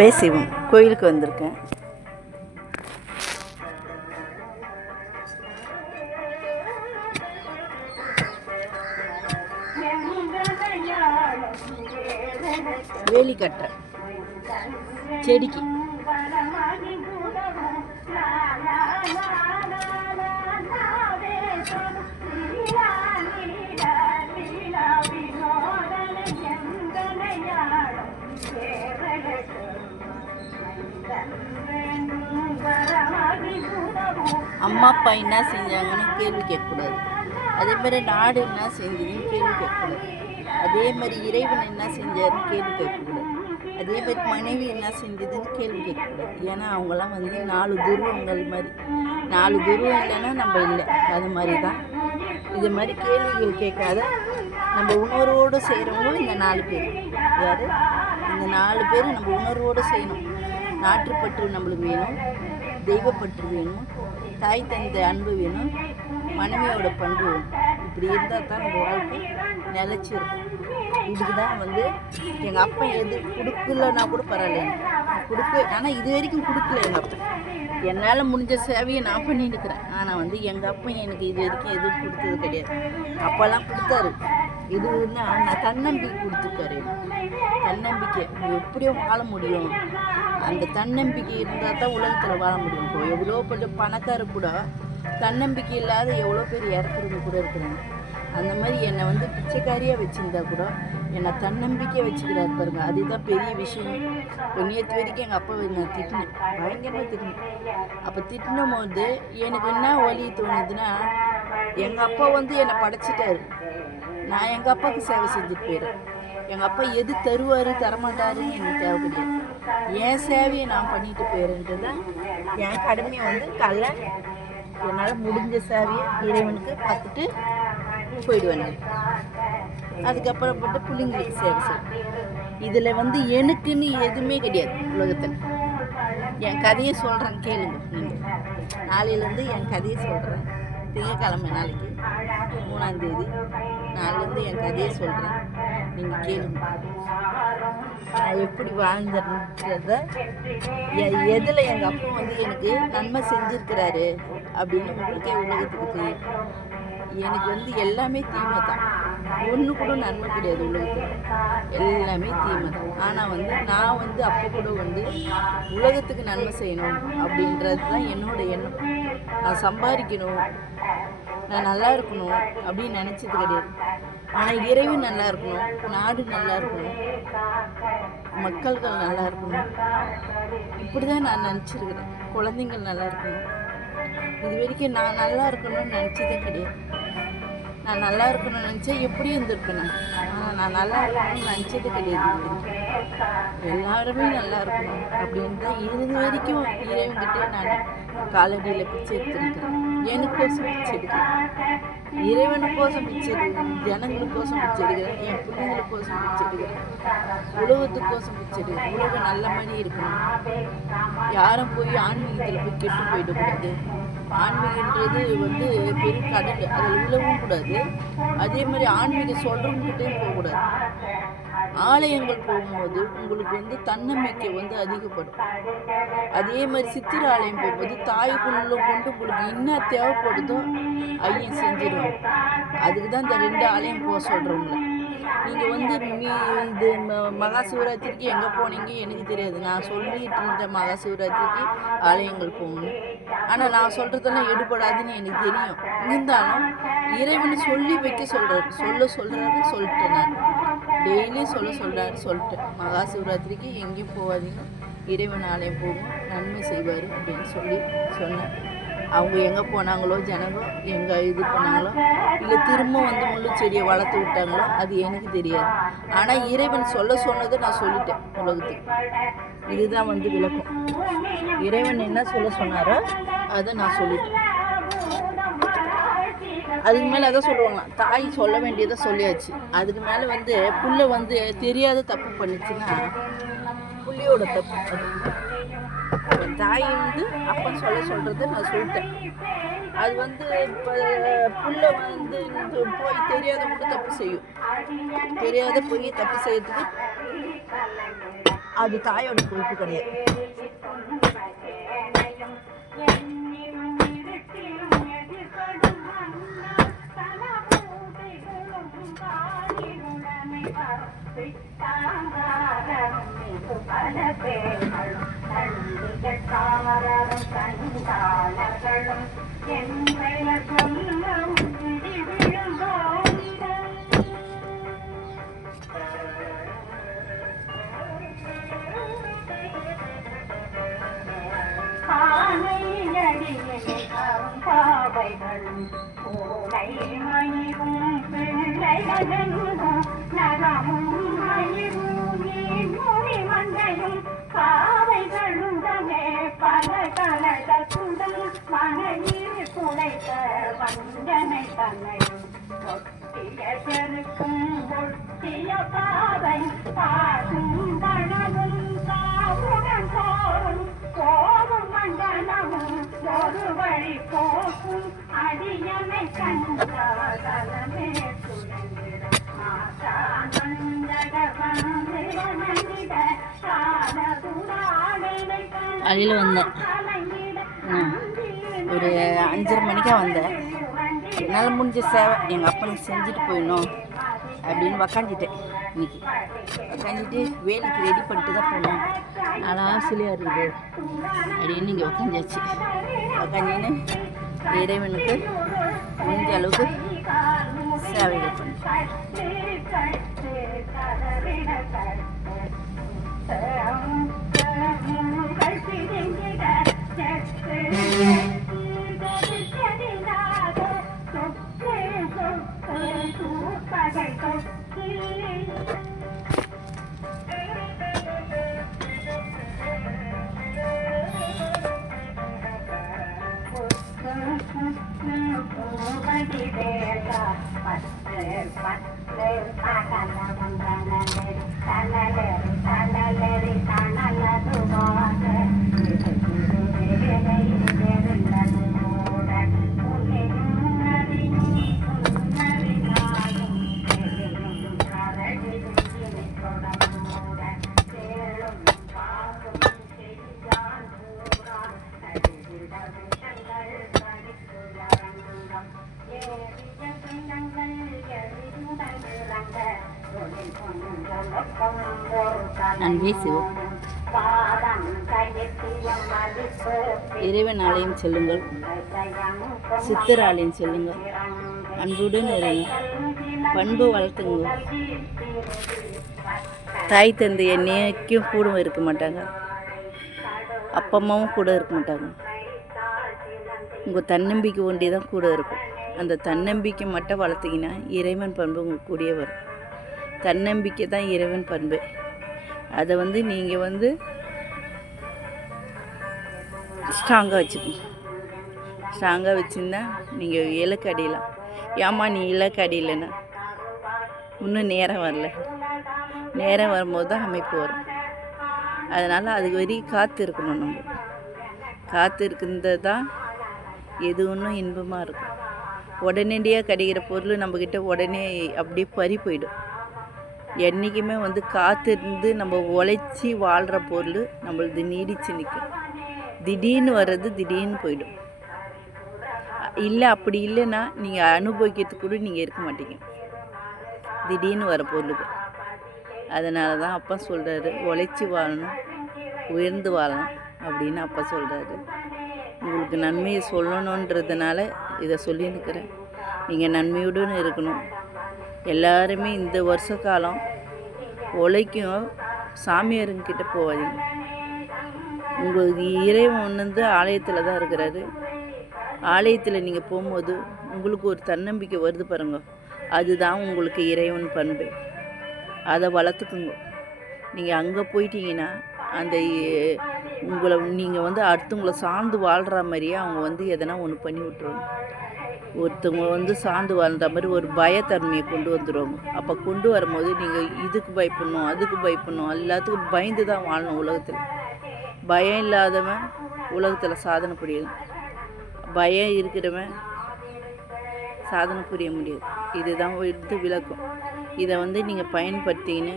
பேசிவோம். கோயிலுக்கு வந்திருக்கேன். வேலி கட்டுற செடிக்கு அம்மா அப்பா என்ன செஞ்சாங்கன்னு கேள்வி கேட்கக்கூடாது. அதே மாதிரி நாடு என்ன செஞ்சதுன்னு கேள்வி கேட்கக்கூடாது. அதே மாதிரி இறைவன் என்ன செஞ்சாருன்னு கேள்வி கேட்கக்கூடாது. அதே மாதிரி மனைவி என்ன செஞ்சதுன்னு கேள்வி கேட்கக்கூடாது. ஏன்னா அவங்களாம் 4 துருவங்கள் மாதிரி. 4 துருவம் இல்லைன்னா நம்ம இல்லை. அது மாதிரி தான் இது மாதிரி கேள்விகள் கேட்காத நம்ம உணர்வோடு செய்கிறவங்க இந்த 4 பேர். யார்? இந்த 4 பேர் நம்ம உணர்வோடு செய்யணும். நாட்டுப்பற்று நம்மளுக்கு வேணும், தெய்வப்பற்று வேணும், தாய் தந்தை அன்பு வேணும், மனைவியோட பண்பு வேணும். இப்படி இருந்தால் தான் நம்ம வாழ்க்கை நிலச்சிருக்கும். இதுக்கு தான் எங்கள் அப்பா எது கொடுக்கலன்னா கூட பரவாயில்ல, ஆனால் இது வரைக்கும் கொடுக்கல எங்கள் அப்பா. என்னால் முடிஞ்ச சேவையை நான் பண்ணிட்டு இருக்கிறேன். ஆனால் எங்கள் அப்பா எனக்கு இது வரைக்கும் எதுவும் கொடுத்தது கிடையாது. அப்போல்லாம் கொடுத்தாரு. இதுன்னா நான் தன்னம்பிக்கை கொடுத்துருக்காரு. தன்னம்பிக்கை எப்படியும் வாழ முடியும். அந்த தன்னம்பிக்கை இருந்தால் தான் உலகத்தில் வாழ முடியும். இப்போ எவ்வளோ பெரிய பணக்காரர் கூட தன்னம்பிக்கை இல்லாத எவ்வளோ பேர் இறக்குறது கூட இருக்கிறாங்க. அந்த மாதிரி என்னை பிச்சைக்காரியாக வச்சுருந்தா கூட என்னை தன்னம்பிக்கையை வச்சுக்கிறாரு பாருங்க. அதுதான் பெரிய விஷயம். இப்போ நேற்று வரைக்கும் எங்கள் அப்பாவை நான் திட்டினேன், பயங்கரமாக திட்டினேன். அப்போ திட்டினும் போது எனக்கு என்ன வலி தோணுதுன்னா, எங்கள் அப்பா என்னை படைச்சிட்டாரு. நான் எங்கள் அப்பாவுக்கு சேவை செஞ்சுட்டு போயிடுறேன். எங்கள் அப்பா எது தருவார் தரமாட்டாருன்னு எனக்கு தேவை கிடையாது. என் சேவையை நான் பண்ணிட்டு போயிடுறது தான் என் கடமையை காலைல என்னால் முடிஞ்ச சேவையை இறைவனுக்கு பார்த்துட்டு போயிடுவேன். அதுக்கப்புறம் போட்டு பிள்ளைங்களுக்கு சேவை செய்வேன். இதில் எனக்குன்னு எதுவுமே கிடையாது உலகத்தில். என் கதையை சொல்கிறேன் கேளுங்க. நீங்கள் நாளையிலேருந்து என் கதையை சொல்கிறேன். திங்கக்கிழமை நாளைக்கு 3ஆம் தேதி நாளிலேருந்து என் கதையை சொல்கிறேன். நீங்கள் கேளுங்க. நான் எப்படி வாழ்ந்துறத, எதில் எங்கள் அப்பா எனக்கு நன்மை செஞ்சுருக்கிறாரு அப்படின்னு உங்களுக்கே உலகத்துக்கு தெரியும். எனக்கு எல்லாமே தீமை தான். ஒன்று கூட நன்மை கிடையாது உலகத்தில். எல்லாமே தீமை தான். ஆனால் நான் அப்போ கூட உலகத்துக்கு நன்மை செய்யணும் அப்படின்றது தான் என்னோட எண்ணம். நான் சம்பாதிக்கணும், நான் நல்லா இருக்கணும் அப்படின்னு நினச்சது கிடையாது. ஆனால் இறைவன் நல்லா இருக்கணும், நாடு நல்லா இருக்கணும், மக்கள்கள் நல்லா இருக்கணும், இப்படி தான் நான் நினச்சிருக்கிறேன். குழந்தைங்கள் நல்லா இருக்கணும். இது வரைக்கும் நான் நல்லா இருக்கணும்னு நினச்சதே கிடையாது. நான் நல்லா இருக்கணும்னு நினச்சா எப்படி இருந்திருப்பேன் நான். ஆனால் நான் நல்லா இருக்கணும்னு நினச்சது கிடையாது. எல்லாருமே நல்லா இருக்கணும் அப்படின்னு தான் இது வரைக்கும் இறைவன்கிட்ட நான் காலடியில் பிச்சை எடுத்துருக்கிறேன். எனக்கோசம் பிச்சை எடுக்கிறேன், இறைவனுக்கோசம் பிச்சை எடுக்கிறேன், ஜனங்களுக்கோசம் பிச்சை எடுக்கிறேன், என் பிள்ளைங்களுக்கோசம் பிச்சை எடுக்கிறேன், உலகத்துக்கோசம் பிச்சை எடுக்கிறேன். உலகம் நல்ல மாதிரி இருக்கணும். யாரும் போய் ஆன்மீகத்தில் போய் கெட்டு போயிடக்கூடாது. ஆன்மீகன்றது பெரும் கடல், அதில் விழவும் கூடாது. அதே மாதிரி ஆன்மீகம் சொல்கிறவங்ககிட்டே போகக்கூடாது. ஆலயங்கள் போகும்போது உங்களுக்கு தன்னம்பிக்கை அதிகப்படும். அதே மாதிரி சித்திர ஆலயம் போகும்போது தாய்க்குள்ள கொண்டு உங்களுக்கு என்ன தேவைப்படுதோ ஐயன் செஞ்சிடுவாங்க. அதுக்கு தான் இந்த 2 ஆலயம் போக சொல்கிறவங்கள. நீங்கள் இது மகா சிவராத்திரிக்கு எங்கே போனீங்க எனக்கு தெரியாது. நான் சொல்லிட்டு இருந்த மகா சிவராத்திரிக்கு ஆலயங்கள் போகணும். ஆனால் நான் சொல்கிறதெல்லாம் எடுபடாதுன்னு எனக்கு தெரியும். இருந்தாலும் இறைவனை சொல்லி வைக்க சொல்கிறாரு, சொல்லிட்டேன். நான் டெய்லியும் சொல்லிட்டேன். மகா சிவராத்திரிக்கு எங்கேயும் போகாதீங்க, இறைவன் ஆலயம் போகும், நன்மை செய்வார் அப்படின்னு சொன்னேன். அவங்க எங்கே போனாங்களோ, ஜனங்கள் எங்கே இது பண்ணாங்களோ, இல்லை திரும்ப முள்ளு செடியை வளர்த்து விட்டாங்களோ, அது எனக்கு தெரியாது. ஆனால் இறைவன் சொன்னதை நான் சொல்லிட்டேன் உலகத்துக்கு. இதுதான் விளக்கம். இறைவன் என்ன சொன்னாரோ அதை நான் சொல்லிட்டேன். அதுக்கு மேலே அதான் சொல்லுவாங்களாம், தாய் சொல்ல வேண்டியதை சொல்லியாச்சு. அதுக்கு மேலே புள்ள தெரியாத தப்பு பண்ணிச்சுன்னா புள்ளியோட தப்பு. அது தாய் அப்பா சொல்கிறது நான் சொல்லிட்டேன். அது இப்போ புள்ள போய் தெரியாத மட்டும் தப்பு செய்யும். தெரியாத போய் தப்பு செய்யறதுக்கு அது தாயோட குறிப்பு கிடையாது. அழியில் வந்தேன், ஒரு 5:30 மணிக்கா வந்தேன். என்னால் முடிஞ்ச சேவை எங்கள் அப்பனுக்கு செஞ்சுட்டு போயிடணும் அப்படின்னு உக்காந்துட்டேன். இன்னைக்கு உக்காந்துட்டு வேலைக்கு ரெடி பண்ணிட்டு தான் போகணும், நல்லா ஆசையாக இருக்குது அப்படின்னு இங்கே உக்காந்தாச்சு. உக்காந்துன்னு இறைவனுக்கு முடிஞ்ச அளவுக்கு சேவைகள் பண்ணு. நன்றி சிவம். இறைவன் ஆலயம் செல்லுங்கள், சித்தர் ஆலயம் செல்லுங்கள், அன்புடன் இருங்க, பண்பு வளர்த்துங்க. தாய் தந்தை என்னைக்கும் கூட இருக்க மாட்டாங்க, அப்பா அம்மாவும் கூட இருக்க மாட்டாங்க. உங்கள் தன்னம்பிக்கை ஒண்டி தான் கூட இருக்கும். அந்த தன்னம்பிக்கை மட்டும் வளர்த்திங்கன்னா இறைவன் பண்பு உங்கள் கூடயே வரும். தன்னம்பிக்கை தான் இறைவன் பண்பு. அதை நீங்கள் ஸ்ட்ராங்காக வச்சுக்கணும். ஸ்ட்ராங்காக வச்சுருந்தா நீங்கள் இலக்கு அடையலாம். ஏம்மா நீ இலக்கு அடையலைன்னா இன்னும் நேரம் வரல, நேரம் வரும்போது தான் அமைப்பு வரும். அதனால் அதுக்கு வரைக்கும் காற்று இருக்கணும். நம்ம காற்று இருக்கிறது தான் எது ஒன்றும் இன்பமாக இருக்கும். உடனடியாக கிடைக்கிற பொருள் நம்மக்கிட்ட உடனே அப்படியே பறி போயிடும். என்றைக்குமே காற்று இருந்து நம்ம உழைச்சி வாழ்கிற பொருள் நம்மளுக்கு நீடித்து நிற்கும். திடீர்னு வர்றது திடீர்னு போயிடும். இல்லை அப்படி இல்லைன்னா நீங்கள் அனுபவிக்கிறதுக்கு கூட நீங்கள் இருக்க மாட்டீங்க, திடீர்னு வர பொருளுக்கு. அதனால தான் அப்பா சொல்கிறாரு, உழைச்சி வாழணும், உயர்ந்து வாழணும் அப்படின்னு அப்பா சொல்கிறாரு. உங்களுக்கு நன்மையை சொல்லணுன்றதுனால இதை சொல்லின்னுக்கிறேன். நீங்கள் நன்மையுடன் இருக்கணும். எல்லாருமே இந்த வருஷ காலம் உழைக்கும், சாமியாருங்கிட்ட போகாதீங்க. உங்களுக்கு இறைவன் ஆலயத்தில் தான் இருக்கிறாரு. ஆலயத்தில் நீங்கள் போகும்போது உங்களுக்கு ஒரு தன்னம்பிக்கை வருது பாருங்க, அதுதான் உங்களுக்கு இறைவன் பண்பு. அதை வளர்த்துக்குங்க. நீங்கள் அங்கே போயிட்டீங்கன்னா அந்த உங்களை நீங்கள் அடுத்தவங்களை சார்ந்து வாழ்கிற மாதிரியே அவங்க எதனா ஒன்று பண்ணி விட்ருவாங்க. ஒருத்தவங்க சார்ந்து வாழ்ந்த மாதிரி ஒரு பயத்தன்மையை கொண்டு வந்துடுவாங்க. அப்போ கொண்டு வரும்போது நீங்கள் இதுக்கு பயப்படணும், அதுக்கு பயப்படணும், எல்லாத்துக்கும் பயந்து தான் வாழணும். உலகத்தில் பயம் இல்லாதவன் உலகத்தில் சாதனை புரியலாம், பயம் இருக்கிறவன் சாதனை புரிய முடியாது. இதுதான் விளக்கம். இதை நீங்கள் பயன்படுத்தின்னு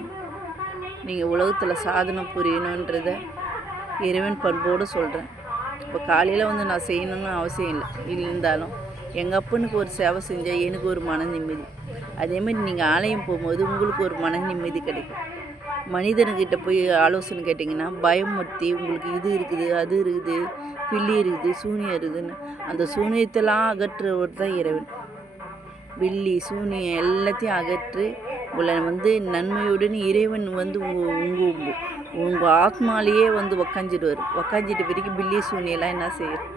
நீங்கள் உலகத்தில் சாதனை புரியணுன்றத இறைவன் பண்போடு சொல்கிறேன். இப்போ காலையில் வந்து நான் செய்யணும்னு அவசியம் இல்லை, இருந்தாலும் எங்கள் அப்பனுக்கு ஒரு சேவை செஞ்சால் எனக்கு ஒரு மன நிம்மதி. அதேமாதிரி நீங்கள் ஆலயம் போகும்போது உங்களுக்கு ஒரு மன நிம்மதி கிடைக்கும். மனிதனுக்கிட்ட போய் ஆலோசனை கேட்டிங்கன்னா பயமுறுத்தி உங்களுக்கு இது இருக்குது, அது இருக்குது, பில்லி இருக்குது, சூனியம் இருக்குதுன்னு அந்த சூனியத்தெல்லாம் அகற்றுவர் தான் இறைவன். பில்லி சூனியம் எல்லாத்தையும் அகற்றி உங்களை வந்து நன்மையுடன் இறைவன் வந்து உங்கள் ஆத்மாலேயே வந்து உக்காஞ்சிடுவார். உக்காஞ்சிட்ட பிறகு பில்லி சூனியெல்லாம் என்ன செய்யும்?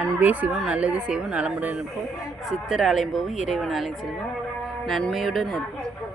அன்பே செய்வோம், நல்லது செய்வோம், நலமுடன் இருப்போம், சித்தர் ஆலயம் போவோம், இறைவன் ஆலயம் செல்வோம், நன்மையுடன் இருப்போம்.